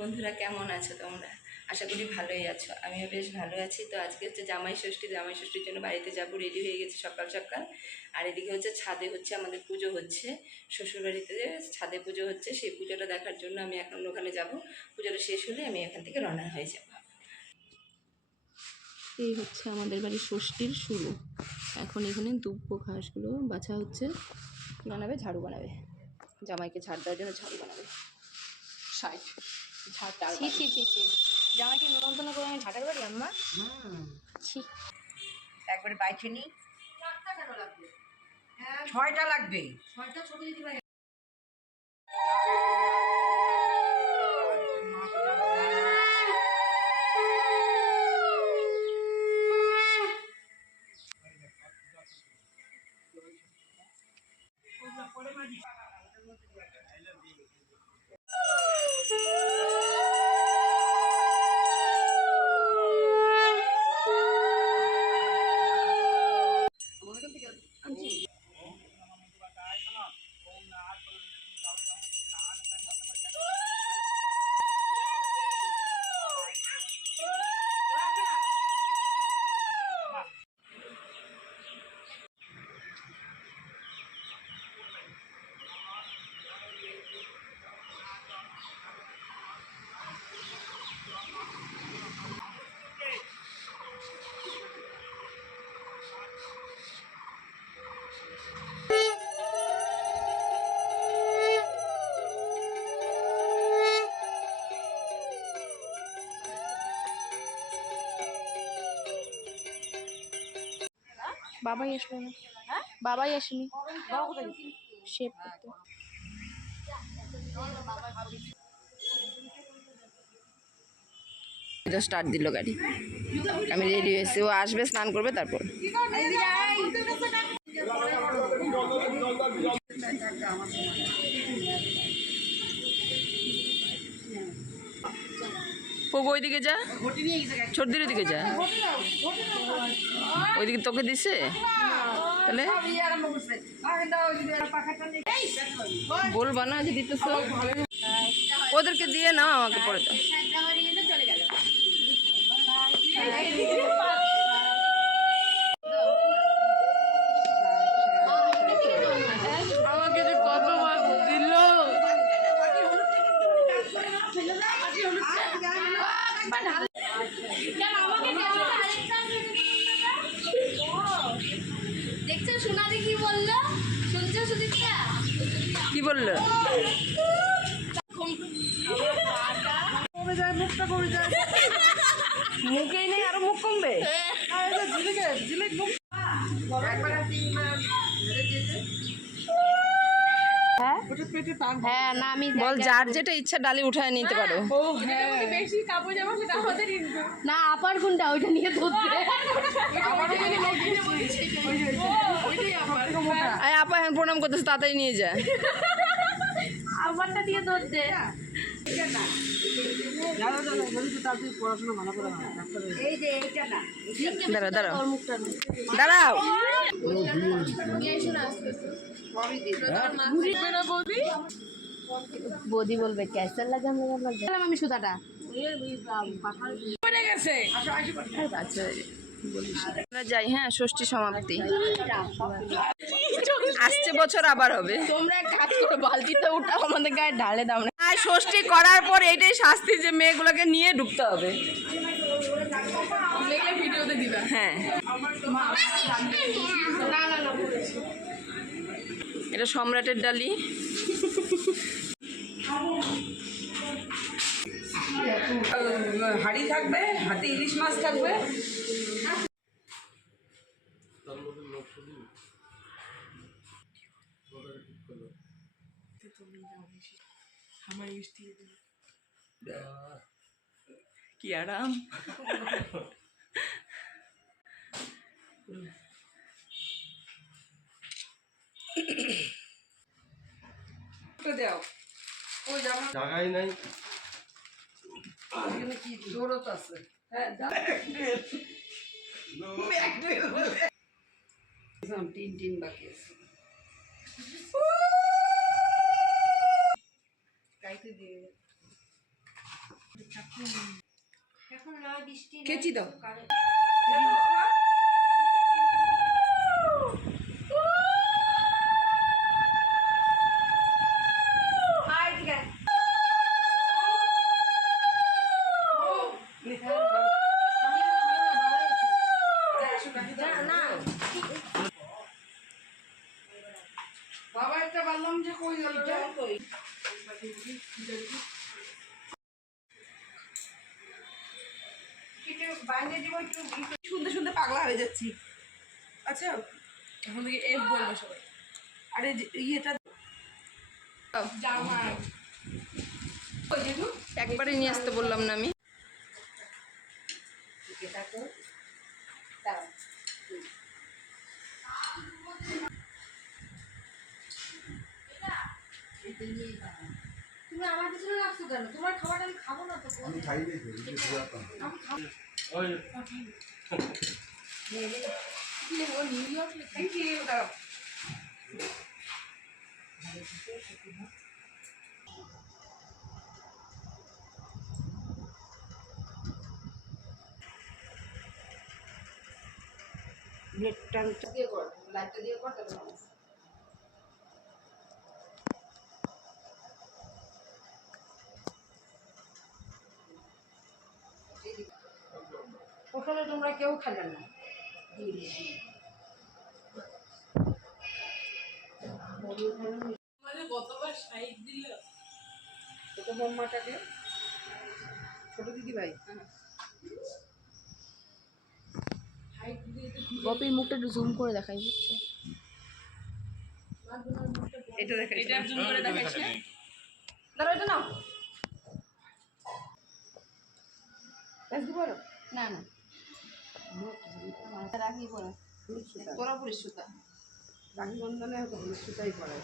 বন্ধুরা কেমন আছো তোমরা? আশা করি ভালোই আছো। আমিও বেশ ভালো আছি। তো আজকে হচ্ছে জামাই ষষ্ঠী। জামাই ষষ্ঠীর জন্য বাড়িতে যাব রেডি হয়ে গেছি সকাল সকাল। আর এদিকে হচ্ছে ছাদে হচ্ছে আমাদের পুজো হচ্ছে। শ্বশুরবাড়িতে ছাদে পুজো হচ্ছে, সেই পুজোটা দেখার জন্য আমি এখন ওখানে যাব। পুজোটা শেষ হলে আমি এখান থেকে রওনা হয়ে যাব। এই হচ্ছে আমাদের বাড়ির ষষ্ঠীর শুরু। এখন এখানে দুব্ব ঘাসগুলো বাছা হচ্ছে। বানাবে, ঝাড়ু বানাবে। জামাইকে ঝাড় দেওয়ার জন্য ঝাড়ু বানাবে। ষাট। ছি ছি ছি ছি। জামাইকে নিমন্ত্রণ করে আমি ঢাকার বাড়ি আম্মা। ছি। একবারে বাইছে নি। ছয়টা লাগবে। বাবাই আসলো না। বাবাই আসেনি। শেপ করতে এটা স্টার্ট দিল গাড়ি। আমি রেডি হয়েছি। ও আসবে স্নান করবে তারপর। ও ওইদিকে যা ছোটদের দিকে যা ওইদিকে তোকে দিছে? তাহলে? বলবা না যে দিতে ওদেরকে দিয়ে নাও আমাকে পরে দাও আমাকে যে কত বার দিল দেখছ সোনালি কি বলল? শুনছো সুদীপটা কি বলল? মুখেই নেই আরও মুখ কমবে। হ্যাঁ না আমি বল যার যেটা ইচ্ছা ডালি উঠায় নিতে পারো। না আপার কোনটা ওইটা নিয়ে ধরতে আপা এখন প্রণাম করতেছে তাড়াতাড়ি নিয়ে যায় আমারটা দিয়ে ধরতে দাঁড়াও দাঁড়াও। দাঁড়াও। বৌদি বলবে কেসা লাগা আমি সুতাটা। আমরা যাই হ্যাঁ ষষ্ঠী সমাপ্তি। আসছে বছর আবার হবে। তোমরা এক কাজ করো বালতিতে উঠাও আমাদের গায়ে ঢালে দাও। না ষষ্ঠী করার পর এটাই শাস্তি যে মেয়েগুলোকে নিয়ে ঢুকতে হবে। ভিডিওতে দিবা। হ্যাঁ। এটা সম্রাটের ডালি। হাড়ি থাকবে হাতে ইলিশ মাছ থাকবে। কি আরাম দাও। ওই জামা জায়গাই নাই। এখানে কি জোরত আছে? হ্যাঁ দাও। তিন তিন বাকি আছে। কেচি দাও। বাবা একটা বললাম যে কই গেল দিব শুনতে শুনতে পাগলা হয়ে যাচ্ছি। আচ্ছা এখন থেকে এফ বলব সবাই। আরে যে- ইয়েটা একবারে নিয়ে আসতে বললাম না আমি। তুমি আমার পিছনে লাগছো কেন? তোমার খাবারটা আমি খাব না তো আমি খাই নাই তো, এই যে ধোয়াতাম। আমি থ্যাংক ইউ দাঁড়াও ব্লেডটা দিয়ে কর লাইটটা দিয়ে কর তাহলে ওখানে তোমরা কেউ খাবে না। ছোট বম্মাটাকে ছোট দিদি ভাই গপির মুখটা একটু জুম করে দেখাই বুঝছ এটা দেখা এটা জুম করে দেখাইছে? দাঁড়া এটা নাও। দিব আরও? না না। রাখি পরে তোরা পরিস সুতা রাখি বন্ধনে হয়তো সুতাই পড়ে